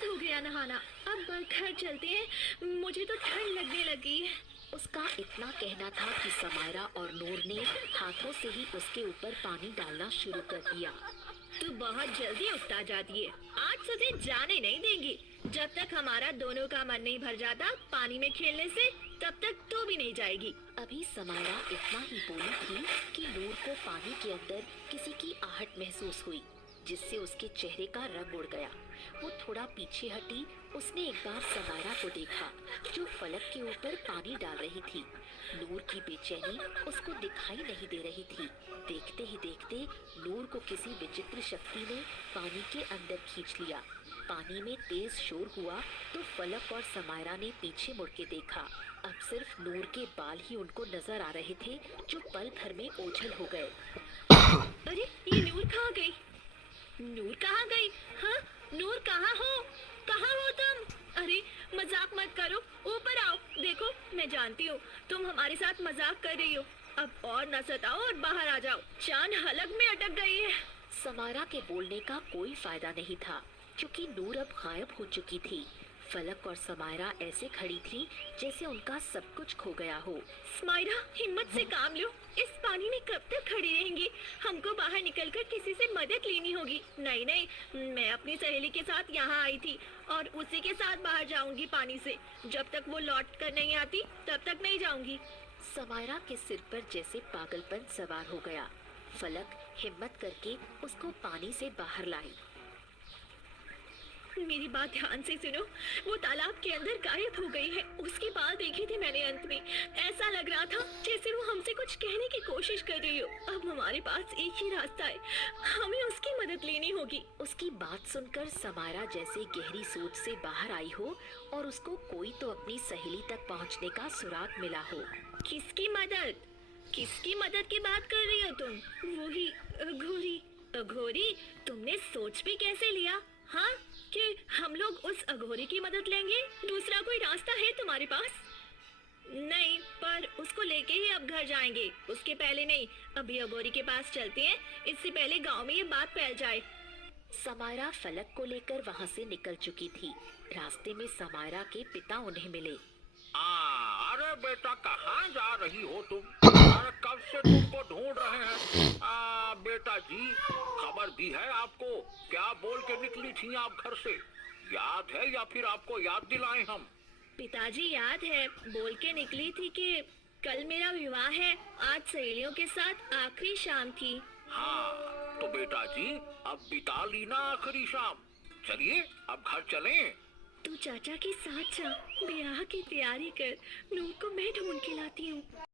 बहुत हो गया नहाना, अब घर चलते हैं, मुझे तो ठंड लगने लगी। उसका इतना कहना था कि समायरा और नूर ने हाथों से ही उसके ऊपर पानी डालना शुरू कर दिया। तू बहुत जल्दी उकता जाती है, आज तुझे जाने नहीं देंगी। जब तक हमारा दोनों का मन नहीं भर जाता पानी में खेलने से, तब तक तू भी नहीं जाएगी। अभी समायरा इतना ही बोली थी कि नूर को पानी के अंदर किसी की आहट महसूस हुई, जिससे उसके चेहरे का रंग उड़ गया। वो थोड़ा पीछे हटी। उसने एक बार समायरा को देखा, जो फलक के ऊपर पानी डाल रही थी। नूर की बेचैनी उसको दिखाई नहीं दे रही थी। देखते ही देखते नूर को किसी विचित्र शक्ति ने पानी के अंदर खींच लिया। पानी में तेज शोर हुआ तो फलक और समायरा ने पीछे मुड़ के देखा। अब सिर्फ नूर के बाल ही उनको नजर आ रहे थे, जो पल भर में ओझल हो गए। अरे ये नूर कहाँ गई? नूर कहाँ गई? हाँ, नूर कहाँ हो? कहाँ हो तुम? अरे मजाक मत करो, ऊपर आओ। देखो मैं जानती हूँ तुम हमारे साथ मजाक कर रही हो। अब और न सताओ और बाहर आ जाओ, जान हलक में अटक गई है। समायरा के बोलने का कोई फायदा नहीं था, क्योंकि नूर अब गायब हो चुकी थी। फलक और समायरा ऐसे खड़ी थी जैसे उनका सब कुछ खो गया हो। समायरा, हिम्मत से काम लो। इस पानी में कब तक खड़ी रहेंगी? हमको बाहर निकलकर किसी से मदद लेनी होगी। नहीं नहीं, मैं अपनी सहेली के साथ यहाँ आई थी और उसी के साथ बाहर जाऊंगी पानी से। जब तक वो लौट कर नहीं आती तब तक नहीं जाऊंगी। समायरा के सिर पर जैसे पागलपन सवार हो गया। फलक हिम्मत करके उसको पानी से बाहर लाई। मेरी बात ध्यान से सुनो, वो तालाब के अंदर गायब हो गई है। उसके बाल देखे थे मैंने अंत में। ऐसा लग रहा था जैसे वो हमसे कुछ कहने की कोशिश कर रही हो। अब हमारे पास एक ही रास्ता है, हमें उसकी मदद लेनी होगी। उसकी बात सुनकर समायरा जैसे गहरी सोच से बाहर आई हो और उसको कोई तो अपनी सहेली तक पहुंचने का सुराग मिला हो। किसकी मदद? किसकी मदद की बात कर रही हो तुम? वही अघोरी। अघोरी? तुमने सोच भी कैसे लिया? हाँ, कि हम लोग उस अघोरी की मदद लेंगे? दूसरा कोई रास्ता है तुम्हारे पास? नहीं, पर उसको लेके ही अब घर जाएंगे। उसके पहले नहीं, अभी अघोरी के पास चलते हैं, इससे पहले गांव में ये बात फैल जाए। समायरा फलक को लेकर वहां से निकल चुकी थी। रास्ते में समायरा के पिता उन्हें मिले। अरे बेटा, कहाँ जा रही हो तुम? अरे कब से तुमको ढूंढ रहे हैं। बेटा जी, खबर भी है आपको? क्या बोल के निकली थी आप घर से? याद है या फिर आपको याद दिलाएं हम? पिताजी याद है, बोल के निकली थी कि कल मेरा विवाह है। आज सहेलियों के साथ आखिरी शाम थी। हाँ, तो बेटा जी अब बिता ली ना आखिरी शाम। चलिए अब घर चलें। तू चाचा के साथ जा, ब्याह की तैयारी कर। नूर को मैं ढूंढ के लाती हूँ।